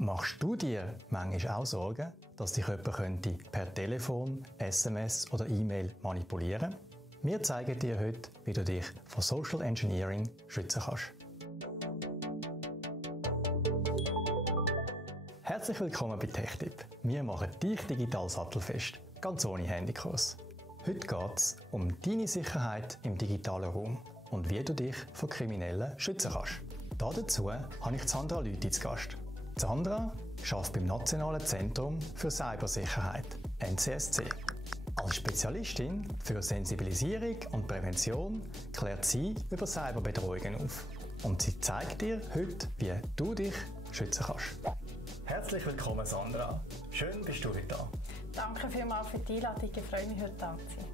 Machst du dir manchmal auch Sorgen, dass dich jemand per Telefon, SMS oder E-Mail manipulieren könnte? Wir zeigen dir heute, wie du dich vor Social Engineering schützen kannst. Herzlich willkommen bei TechTip. Wir machen dich digital sattelfest, ganz ohne Handykurs. Heute geht es um deine Sicherheit im digitalen Raum und wie du dich vor Kriminellen schützen kannst. Dazu habe ich Sandra Lüthi zu Gast. Sandra arbeitet beim Nationalen Zentrum für Cybersicherheit, NCSC. Als Spezialistin für Sensibilisierung und Prävention klärt sie über Cyberbedrohungen auf. Und sie zeigt dir heute, wie du dich schützen kannst. Herzlich willkommen, Sandra. Schön, bist du heute da. Danke vielmals für die Einladung. Ich freue mich, heute da zu sein.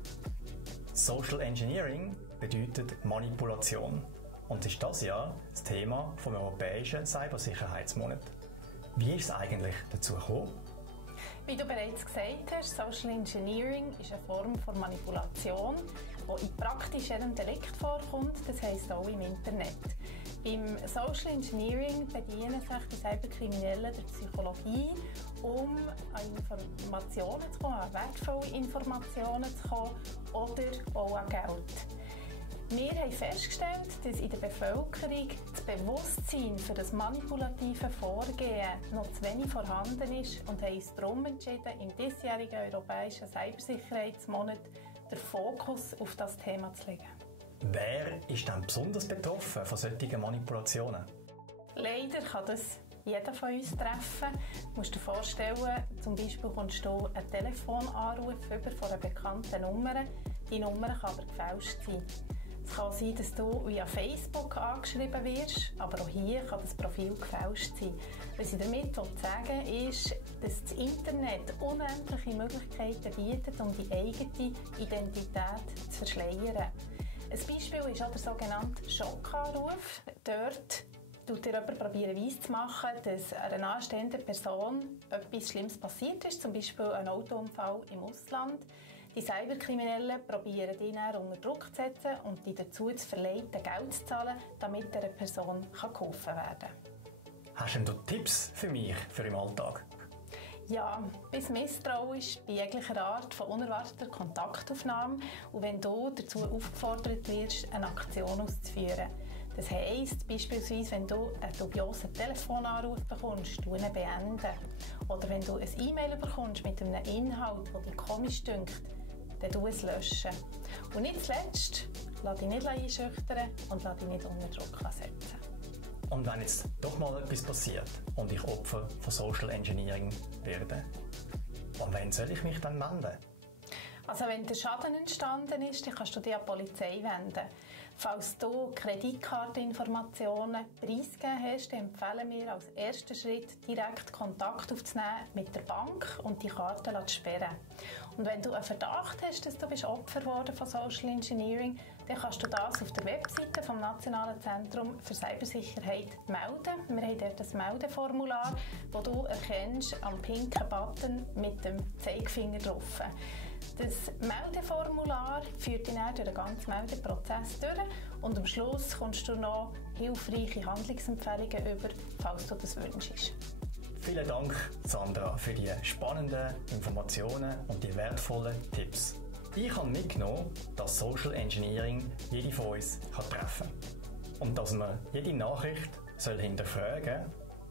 Social Engineering bedeutet Manipulation und ist das Jahr das Thema vom Europäischen Cybersicherheitsmonat. Wie ist es eigentlich dazu gekommen? Wie du bereits gesagt hast, Social Engineering ist eine Form von Manipulation, die in praktisch jedem Delikt vorkommt, das heisst auch im Internet. Beim Social Engineering bedienen sich die Cyberkriminellen der Psychologie, um an Informationen zu kommen, an wertvolle Informationen zu kommen oder auch an Geld. Wir haben festgestellt, dass in der Bevölkerung das Bewusstsein für das manipulative Vorgehen noch zu wenig vorhanden ist und haben uns darum entschieden, im diesjährigen Europäischen Cybersicherheitsmonat den Fokus auf das Thema zu legen. Wer ist denn besonders betroffen von solchen Manipulationen? Leider kann das jeder von uns treffen. Du musst dir vorstellen, zum Beispiel kommst du einen Telefonanruf von einer bekannten Nummer. Die Nummer kann aber gefälscht sein. Es kann sein, dass du via Facebook angeschrieben wirst, aber auch hier kann das Profil gefälscht sein. Was ich damit sagen will, ist, dass das Internet unendliche Möglichkeiten bietet, um die eigene Identität zu verschleiern. Ein Beispiel ist auch der sogenannte Schockanruf. Dort versucht dir jemand weiszumachen, dass einer nahestehenden Person etwas Schlimmes passiert ist, zum Beispiel ein Autounfall im Ausland. Die Cyberkriminellen probieren ihn unter Druck zu setzen und die dazu zu verleiten, Geld zu zahlen, damit dieser Person geholfen werden kann. Hast du Tipps für mich, für im Alltag? Ja, bis misstrauisch bei jeglicher Art von unerwarteter Kontaktaufnahme und wenn du dazu aufgefordert wirst, eine Aktion auszuführen. Das heisst beispielsweise, wenn du einen dubiosen Telefonanruf bekommst, du ihn beenden. Oder wenn du ein E-Mail bekommst mit einem Inhalt, der dir komisch dünkt, dann du es löschen. Und nicht zuletzt, lass dich nicht einschüchtern und lass dich nicht unter Druck setzen. Und wenn jetzt doch mal etwas passiert und ich Opfer von Social Engineering werde, an wen soll ich mich dann wenden? Also wenn der Schaden entstanden ist, dann kannst du dich an die Polizei wenden. Falls du Kreditkarteninformationen preisgegeben hast, dann empfehlen wir als ersten Schritt direkt Kontakt aufzunehmen mit der Bank und die Karte zu sperren. Und wenn du einen Verdacht hast, dass du Opfer geworden von Social Engineering, dann kannst du das auf der Webseite vom Nationalen Zentrum für Cybersicherheit melden. Wir haben dort ein Meldeformular, wo du erkennst am pinken Button mit dem Zeigefinger drauf. Das Meldeformular führt dich dann durch den ganzen Meldeprozess durch und am Schluss kommst du noch hilfreiche Handlungsempfehlungen über, falls du das wünschst. Vielen Dank, Sandra, für die spannenden Informationen und die wertvollen Tipps. Ich habe mitgenommen, dass Social Engineering jede von uns treffen kann. Und dass man jede Nachricht hinterfragen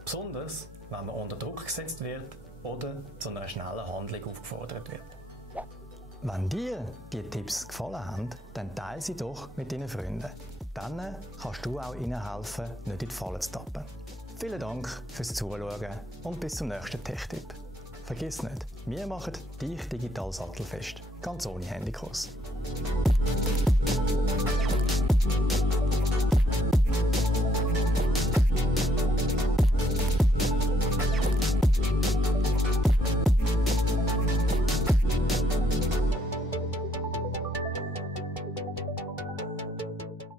soll, besonders wenn man unter Druck gesetzt wird oder zu einer schnellen Handlung aufgefordert wird. Wenn dir diese Tipps gefallen haben, dann teile sie doch mit deinen Freunden. Dann kannst du auch ihnen helfen, nicht in die Falle zu tappen. Vielen Dank fürs Zuschauen und bis zum nächsten Tech-Tipp. Vergiss nicht, wir machen dich digital sattelfest, ganz ohne Handykurs.